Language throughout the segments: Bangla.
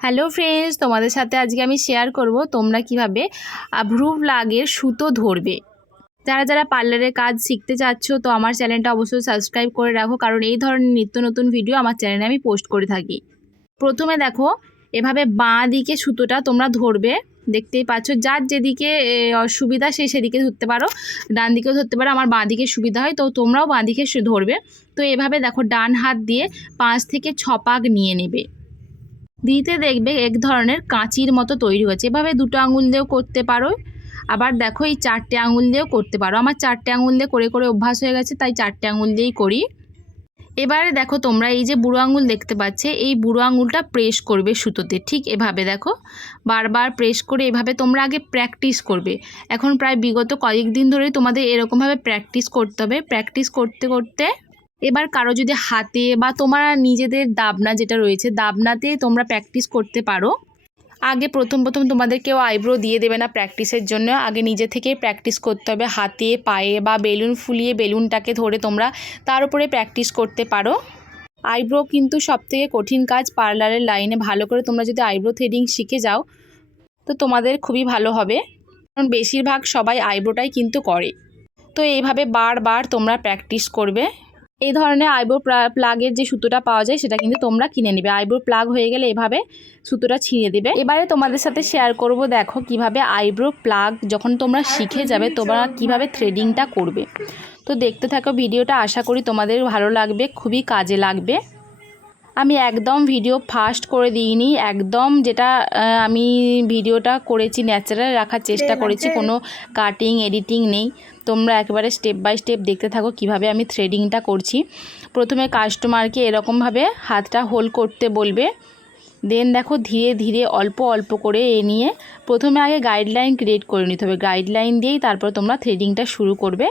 হ্যালো ফ্রেন্ডস তোমাদের সাথে আজকে আমি শেয়ার করব তোমরা কীভাবে ভ্রু লাগের সুতো ধরবে। যারা যারা পার্লারের কাজ শিখতে চাচ্ছ, তো আমার চ্যানেলটা অবশ্যই সাবস্ক্রাইব করে রাখো, কারণ এই ধরনের নিত্য নতুন ভিডিও আমার চ্যানেলে আমি পোস্ট করে থাকি। প্রথমে দেখো, এভাবে বাঁ দিকে সুতোটা তোমরা ধরবে। দেখতেই পাচ্ছ, যার যেদিকে অসুবিধা, সে সেদিকে ধরতে পারো। ডান দিকেও ধরতে পারো, আমার বাঁ দিকে সুবিধা হয়, তো তোমরাও বাঁ দিকে ধরবে। তো এভাবে দেখো, ডান হাত দিয়ে পাঁচ থেকে ছ পাক নিয়ে নেবে। দিতে দেখবে এক ধরনের কাঁচির মতো তৈরি হয়েছে। এভাবে দুটো আঙুল দিয়েও করতে পারো। আবার দেখো এই চারটে আঙুল দিয়েও করতে পারো। আমার চারটে আঙুল দিয়ে করে করে অভ্যাস হয়ে গেছে, তাই চারটে আঙুল দিয়েই করি। এবারে দেখো তোমরা এই যে বুড়ো আঙুল দেখতে পাচ্ছে, এই বুড়ো আঙুলটা প্রেস করবে সুতোতে। ঠিক এভাবে দেখো, বারবার প্রেস করে এভাবে তোমরা আগে প্র্যাকটিস করবে। এখন প্রায় বিগত কয়েকদিন ধরেই তোমাদের এরকমভাবে প্র্যাকটিস করতে হবে। প্র্যাকটিস করতে করতে এবার কারও যদি হাতে বা তোমার নিজেদের দাবনা যেটা রয়েছে, দাবনাতে তোমরা প্র্যাকটিস করতে পারো। আগে প্রথম প্রথম তোমাদের কেউ আইব্রো দিয়ে দেবে না প্র্যাকটিসের জন্য। আগে নিজে থেকেই প্র্যাকটিস করতে হবে। হাতে, পায়ে বা বেলুন ফুলিয়ে বেলুনটাকে ধরে তোমরা তার উপরে প্র্যাকটিস করতে পারো। আইব্রো কিন্তু সবথেকে কঠিন কাজ। পার্লারের লাইনে ভালো করে তোমরা যদি আইব্রো থ্রেডিং শিখে যাও, তো তোমাদের খুবই ভালো হবে। কারণ বেশিরভাগ সবাই আইব্রোটাই কিন্তু করে। তো এইভাবে বারবার তোমরা প্র্যাকটিস করবে। এই ধরনের আইব্রো প্লাগের যে সুতোটা পাওয়া যায়, সেটা কিন্তু তোমরা কিনে নেবে। আইব্রো প্লাগ হয়ে গেলে এভাবে সুতোটা ছিঁড়ে দেবে। এবারে তোমাদের সাথে শেয়ার করব দেখো কীভাবে আইব্রো প্লাগ যখন তোমরা শিখে যাবে, তোমরা কীভাবে থ্রেডিংটা করবে। তো দেখতে থাকো, ভিডিওটা আশা করি তোমাদের ভালো লাগবে, খুবই কাজে লাগবে। আমি একদম ভিডিও ফাস্ট করে দিইনি একদম যেটা আমি ভিডিওটা করেছি ন্যাচারাল রাখার চেষ্টা করেছি কোনো কাটিং এডিটিং নেই। তোমরা একেবারে স্টেপ বাই স্টেপ দেখতে থাকো কীভাবে আমি থ্রেডিংটা করছি। প্রথমে কাস্টমারকে এরকমভাবে হাতটা হোল করতে বলবে। দেন দেখো ধীরে ধীরে অল্প অল্প করে এ নিয়ে প্রথমে আগে গাইডলাইন ক্রিয়েট করে নিতে হবে। গাইডলাইন দিয়েই তারপর তোমরা থ্রেডিংটা শুরু করবে।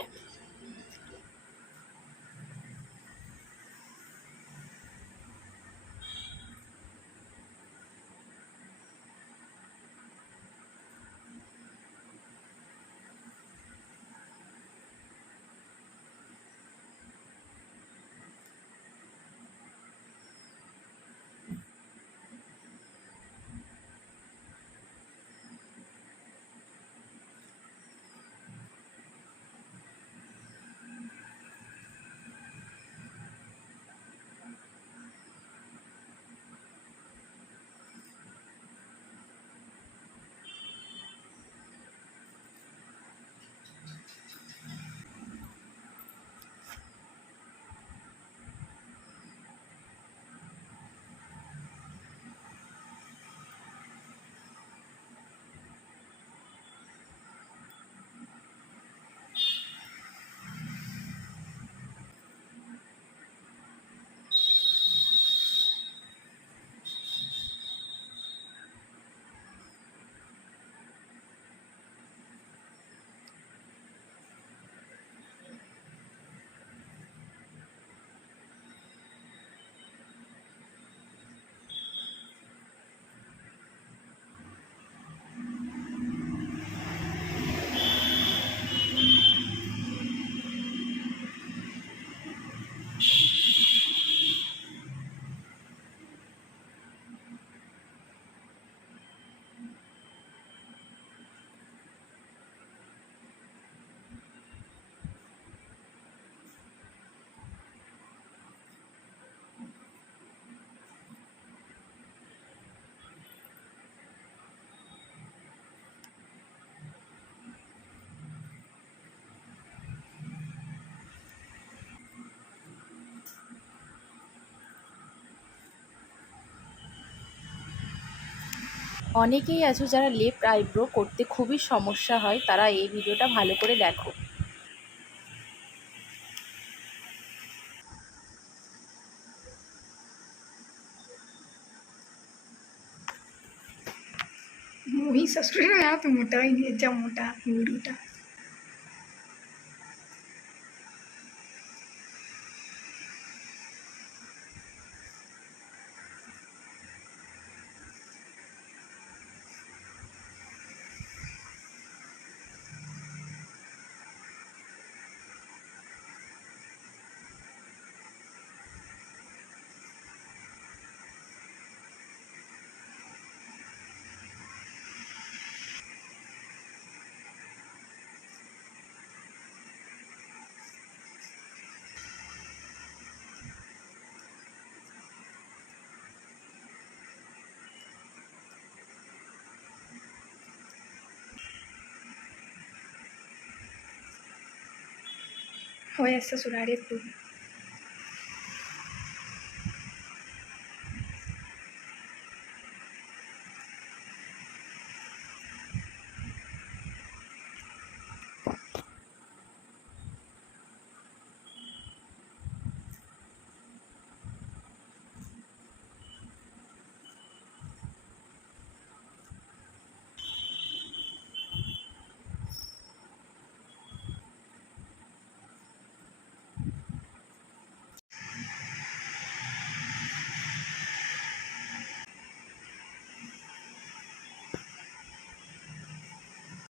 অনেকেই আছো যারা লেফট আইব্রো করতে খুবই সমস্যা হয় তারা এই ভিডিওটা ভালো করে দেখো वही ससुर में आया तो मोटा ही नहीं जब मोटा वीडियोटा voy a censurar esto.